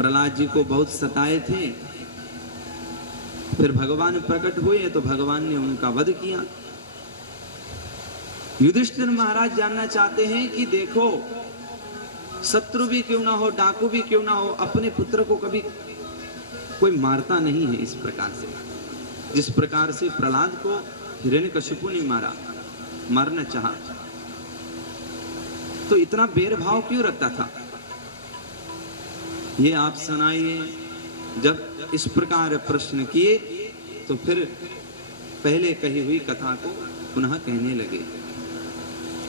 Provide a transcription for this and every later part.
प्रहलाद जी को बहुत सताए थे। फिर भगवान प्रकट हुए तो भगवान ने उनका वध किया। युधिष्ठिर महाराज जानना चाहते हैं कि देखो, शत्रु भी क्यों ना हो, डाकू भी क्यों ना हो, अपने पुत्र को कभी कोई मारता नहीं है इस प्रकार से, जिस प्रकार से प्रहलाद को हिरण्यकशिपु ने मारना चाहा। तो इतना भेदभाव क्यों रखता था, ये आप सुनाइए। जब इस प्रकार प्रश्न किए तो फिर पहले कही हुई कथा को पुनः कहने लगे।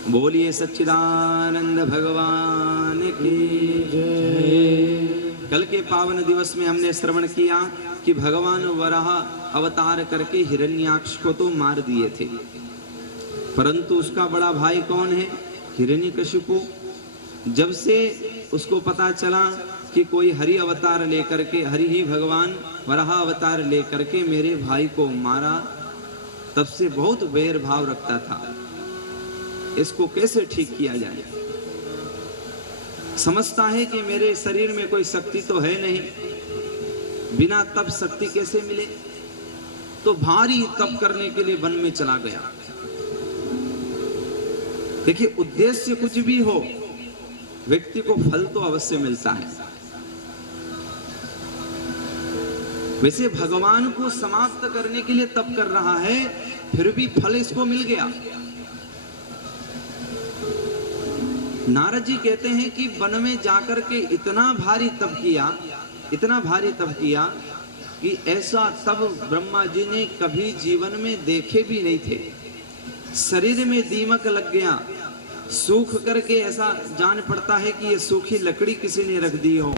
बोलिए सच्चिदानंद भगवान की जय। कल के पावन दिवस में हमने श्रवण किया कि भगवान वराह अवतार करके हिरण्याक्ष को तो मार दिए थे, परंतु उसका बड़ा भाई कौन है, हिरण्यकशिपु। जब से उसको पता चला कि कोई हरि अवतार लेकर के, हरि ही भगवान वराह अवतार लेकर के मेरे भाई को मारा, तब से बहुत वैर भाव रखता था। इसको कैसे ठीक किया जाए। समझता है कि मेरे शरीर में कोई शक्ति तो है नहीं, बिना तप शक्ति कैसे मिले। तो भारी तप करने के लिए वन में चला गया। देखिए, उद्देश्य कुछ भी हो, व्यक्ति को फल तो अवश्य मिलता है। वैसे भगवान को समाप्त करने के लिए तप कर रहा है, फिर भी फल इसको मिल गया। नारद जी कहते हैं कि वन में जाकर के इतना भारी तप किया कि ऐसा तब ब्रह्मा जी ने कभी जीवन में देखे भी नहीं थे। शरीर में दीमक लग गया, सूख करके ऐसा जान पड़ता है कि ये सूखी लकड़ी किसी ने रख दी हो,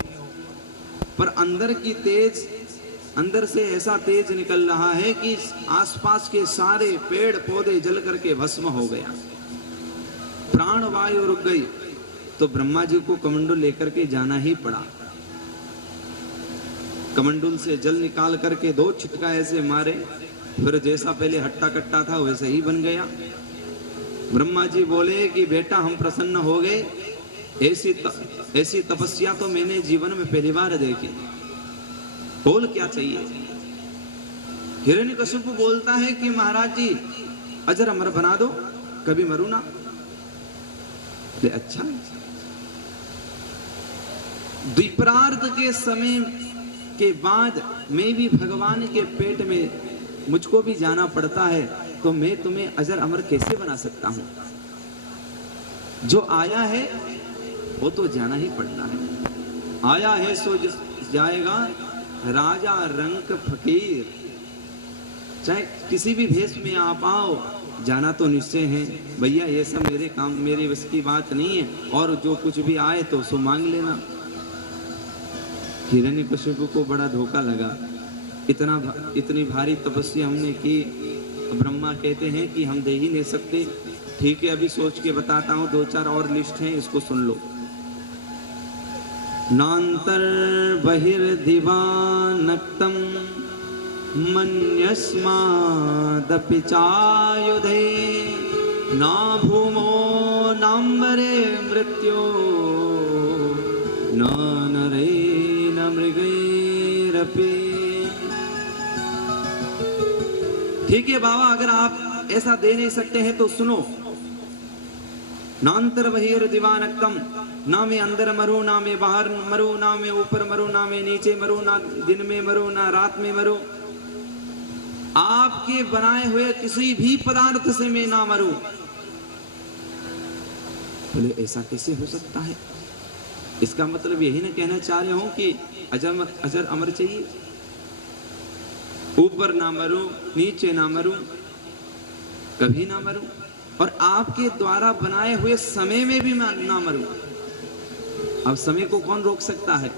पर अंदर से ऐसा तेज निकल रहा है कि आसपास के सारे पेड़ पौधे जल करके भस्म हो गया, प्राण वायु रुक गई। तो ब्रह्मा जी को कमंडल लेकर के जाना ही पड़ा। कमंडल से जल निकाल करके 2 छिटका ऐसे मारे, फिर जैसा पहले हट्टा कट्टा था वैसे ही बन गया। ब्रह्मा जी बोले कि बेटा हम प्रसन्न हो गए, ऐसी तपस्या तो मैंने जीवन में पहली बार देखी। बोल क्या चाहिए। हिरण्यकशिपु बोलता है कि महाराज जी अजर अमर बना दो, कभी मरू ना। अच्छा, द्विपरार्ध के समय के बाद मैं भी भगवान के पेट में मुझको भी जाना पड़ता है, तो मैं तुम्हें अजर अमर कैसे बना सकता हूं। जो आया है वो तो जाना ही पड़ता है। आया है सो जाएगा, राजा रंक फकीर। चाहे किसी भी भेष में आप आओ, जाना तो निश्चय है। भैया ये सब मेरे बस की बात नहीं है, और जो कुछ भी आए तो सो मांग लेना। हिरण्यकशिपु को बड़ा धोखा लगा। इतनी भारी तपस्या हमने की, ब्रह्मा कहते हैं कि हम दे ही नहीं सकते। ठीक है, अभी सोच के बताता हूँ, 2-4 और लिस्ट हैं, इसको सुन लो। नांतर बहिर्दिवानक्तम मन्यस्मादपि चायुधे, ना भूमो नाम्बरे मृत्यो, न नरे न मृगैरपि। ठीक है बाबा, अगर आप ऐसा दे नहीं सकते हैं तो सुनो। नांतर बहिर दिवानक्तम, ना मैं अंदर मरू, ना मैं बाहर मरू, ना मैं ऊपर मरू, ना मैं नीचे मरू, ना दिन में मरू, ना रात में मरू। आपके बनाए हुए किसी भी पदार्थ से मैं ना मरू। बोले ऐसा कैसे हो सकता है। इसका मतलब यही ना कहना चाह रहे हो कि अजर अमर चाहिए, ऊपर ना मरू, नीचे ना मरू, कभी ना मरू, और आपके द्वारा बनाए हुए समय में भी ना मरू। अब समय को कौन रोक सकता है।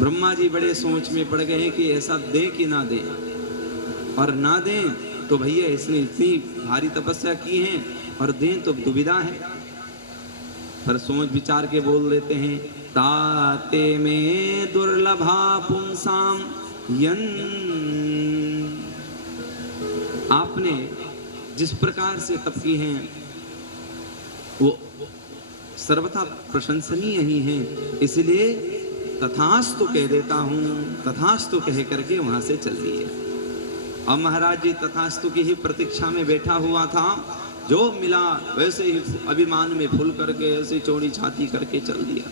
ब्रह्मा जी बड़े सोच में पड़ गए हैं कि ऐसा दे कि ना दे, और ना दें तो भैया इसने इतनी भारी तपस्या की है, और दें तो दुविधा है। पर सोच विचार के बोल देते हैं, ताते में दुर्लभा पुंसाम यन। आपने जिस प्रकार से तप की हैं वो सर्वथा प्रशंसनीय ही हैं, इसलिए तथास्तु कह देता हूं। तथास्तु कह करके वहां से चल दिए। अब महाराज जी तथास्तु की ही प्रतीक्षा में बैठा हुआ था, जो मिला वैसे ही अभिमान में भूल करके ऐसे चौड़ी छाती करके चल दिया।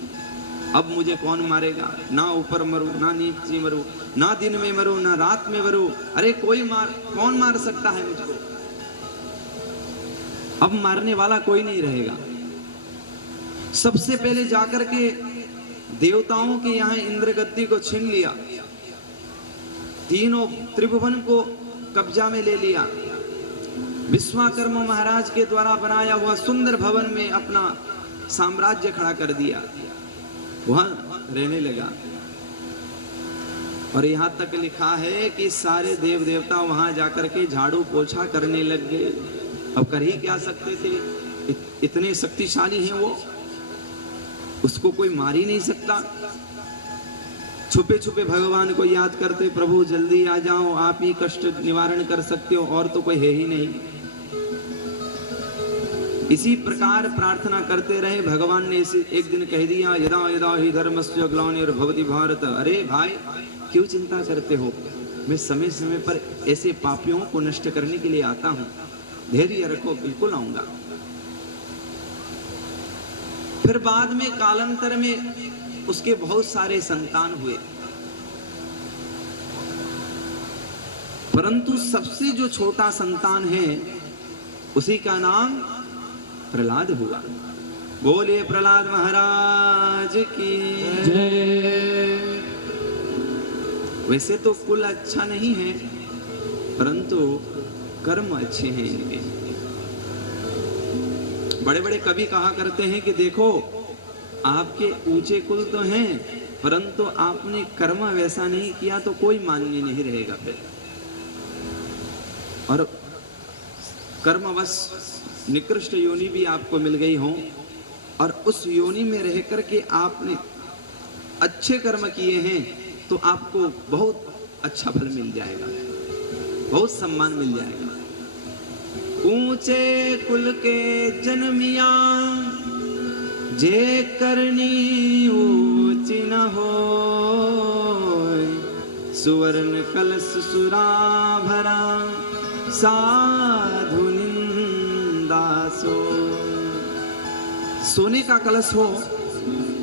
अब मुझे कौन मारेगा, ना ऊपर मरूं ना नीचे मरूं, ना दिन में मरूं ना रात में मरूं, अरे कौन मार सकता है मुझको? अब मारने वाला कोई नहीं रहेगा। सबसे पहले जाकर के देवताओं के यहाँ इंद्र गद्दी को छीन लिया, तीनों त्रिभुवन को कब्जा में ले लिया, विश्वकर्मा महाराज के द्वारा बनाया हुआ सुंदर भवन में अपना साम्राज्य खड़ा कर दिया, वहां रहने लगा। और यहां तक लिखा है कि सारे देव देवता वहां जाकर के झाड़ू पोछा करने लग गए। अब कर ही क्या सकते थे, इतने शक्तिशाली हैं वो, उसको कोई मार ही नहीं सकता। छुपे छुपे भगवान को याद करते, प्रभु जल्दी आ जाओ, आप ही कष्ट निवारण कर सकते हो, और तो कोई है ही नहीं। इसी प्रकार प्रार्थना करते रहे। भगवान ने इसे एक दिन कह दिया, यदा यदा ही धर्मस्य ग्लानिर्भवति भारत। अरे भाई क्यों चिंता करते हो, मैं समय समय पर ऐसे पापियों को नष्ट करने के लिए आता हूं, धैर्य रखो, बिल्कुल आऊंगा। फिर बाद में कालांतर में उसके बहुत सारे संतान हुए, परंतु सबसे जो छोटा संतान है उसी का नाम प्रहलाद हुआ। बोले प्रहलाद महाराज की जय। वैसे तो कुल अच्छा नहीं है, परंतु कर्म अच्छे हैं इनके। बड़े बड़े कवि कहा करते हैं कि देखो आपके ऊंचे कुल तो हैं, परंतु आपने कर्म वैसा नहीं किया तो कोई मान्य नहीं रहेगा फिर। और कर्मवश निकृष्ट योनि भी आपको मिल गई हो, और उस योनि में रह करके आपने अच्छे कर्म किए हैं तो आपको बहुत अच्छा फल मिल जाएगा, बहुत सम्मान मिल जाएगा। ऊंचे कुल के जन्मिया जे करनी ऊंची न हो, सुवर्ण कलश सुरा भरा साधु निंदासो। सोने का कलश हो,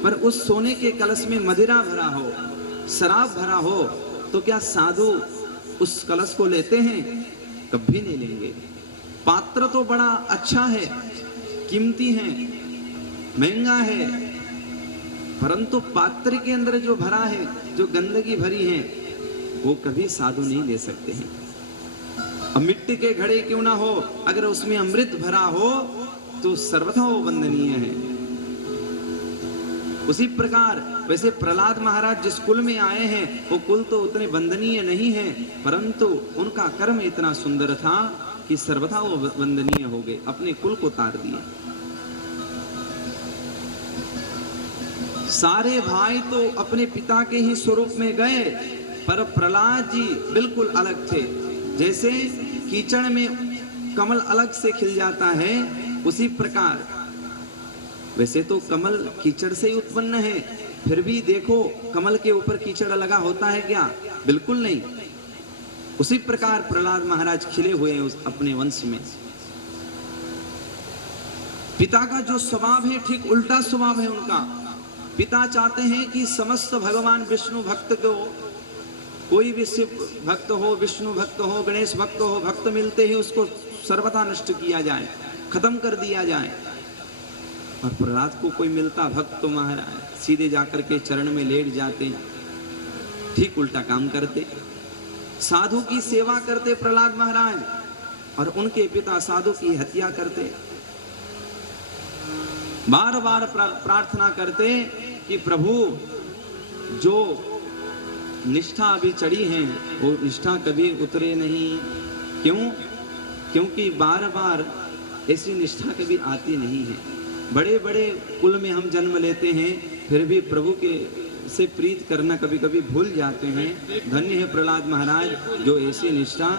पर उस सोने के कलश में मदिरा भरा हो, शराब भरा हो, तो क्या साधु उस कलश को लेते हैं? कभी नहीं लेंगे। पात्र तो बड़ा अच्छा है, कीमती है, महंगा है, परंतु पात्र के अंदर जो भरा है, जो गंदगी भरी है, वो कभी साधु नहीं ले सकते हैं। अब मिट्टी के घड़े क्यों ना हो, अगर उसमें अमृत भरा हो तो सर्वथा वो वंदनीय है। उसी प्रकार वैसे प्रहलाद महाराज जिस कुल में आए हैं वो कुल तो उतने वंदनीय नहीं है, परंतु उनका कर्म इतना सुंदर था कि सर्वथा वो वंदनीय हो गए, अपने कुल को तार दिए। सारे भाई तो अपने पिता के ही स्वरूप में गए, पर प्रहलाद जी बिल्कुल अलग थे। जैसे कीचड़ में कमल अलग से खिल जाता है, उसी प्रकार वैसे तो कमल कीचड़ से ही उत्पन्न है, फिर भी देखो कमल के ऊपर कीचड़ लगा होता है क्या? बिल्कुल नहीं। उसी प्रकार प्रहलाद महाराज खिले हुए हैं उस अपने वंश में। पिता का जो स्वभाव है ठीक उल्टा स्वभाव है उनका। पिता चाहते हैं कि समस्त भगवान विष्णु भक्त को, कोई भी शिव भक्त हो, विष्णु भक्त हो, गणेश भक्त हो, भक्त मिलते ही उसको सर्वथा नष्ट किया जाए, खत्म कर दिया जाए। और प्रहलाद को कोई मिलता भक्त तो महाराज सीधे जाकर के चरण में लेट जाते, ठीक उल्टा काम करते। साधु की सेवा करते प्रहलाद महाराज, और उनके पिता साधु की हत्या करते। बार बार प्रार्थना करते कि प्रभु जो निष्ठा अभी चढ़ी है वो निष्ठा कभी उतरे नहीं। क्यों? क्योंकि बार बार ऐसी निष्ठा कभी आती नहीं है। बड़े बड़े कुल में हम जन्म लेते हैं, फिर भी प्रभु के से प्रीत करना कभी कभी भूल जाते हैं। धन्य है प्रहलाद महाराज जो ऐसी निष्ठा